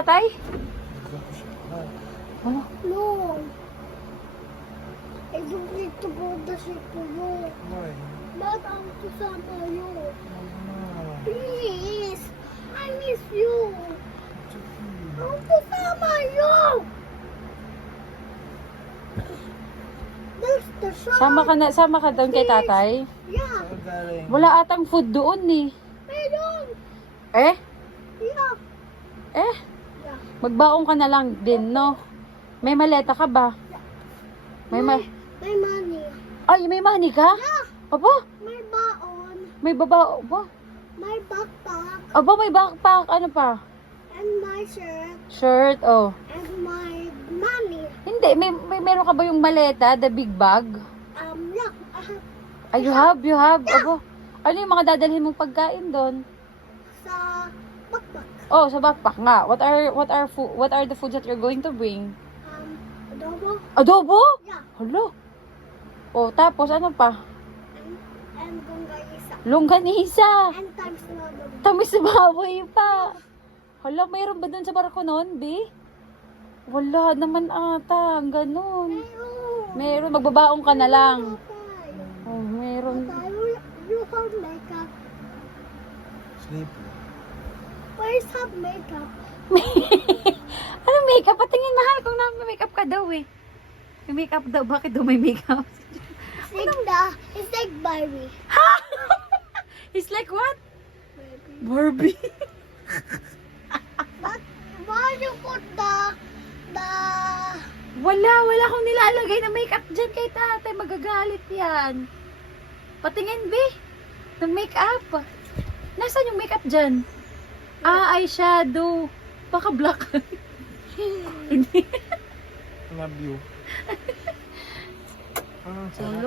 Tatay? Oh. No. I don't need to go to the ship to you. Why? But I'm to sama you. Mama. Please. I miss you. It's okay. I'm to sama you. There's the shop. Sama ka doon kay tatay? Yeah. Saan galing? Wala atang food doon eh. Meron. Eh? Yeah. Eh? Yeah. Magbaong ka na lang din, no? May maleta ka ba? My money. Ay, may money ka? Yeah. Aba, My baon. may baba. Aba, My backpack. aba may backpack. Ano pa? And my shirt. Shirt, oh. And my money. Hindi, meron ka ba yung maleta, the big bag? Yeah. Ay, you have? Aba, ano yung mga dadalhin mong pagkain doon? Sa backpack. Oh, sa backpack nga. What are the foods that you're going to bring? Adobo. Adobo? Yeah. Hala. Oh, tapos ano pa? And gonggaisa. Longganisa. And times na adobo. Tamis na baboy pa. Hala, mayroon ba doon sa barko noon, B? Wala naman ata. Ang ganun. Meron. Magbabaong ka na lang. Oh, meron. You have makeup. Sleep. Where's have makeup? Ano makeup? Patingin mahal kung na-makeup ka daw eh. May makeup daw. Bakit daw may makeup? It's like Barbie. It's like what? Barbie. Barbie. But why you put the Wala akong nilalagay na makeup dyan kay tatay. Magagalit yan. Patingin, B. Ng makeup. Nasaan yung makeup dyan? Ah, eyeshadow. Baka black. Hindi. Love you. Ah, Wala.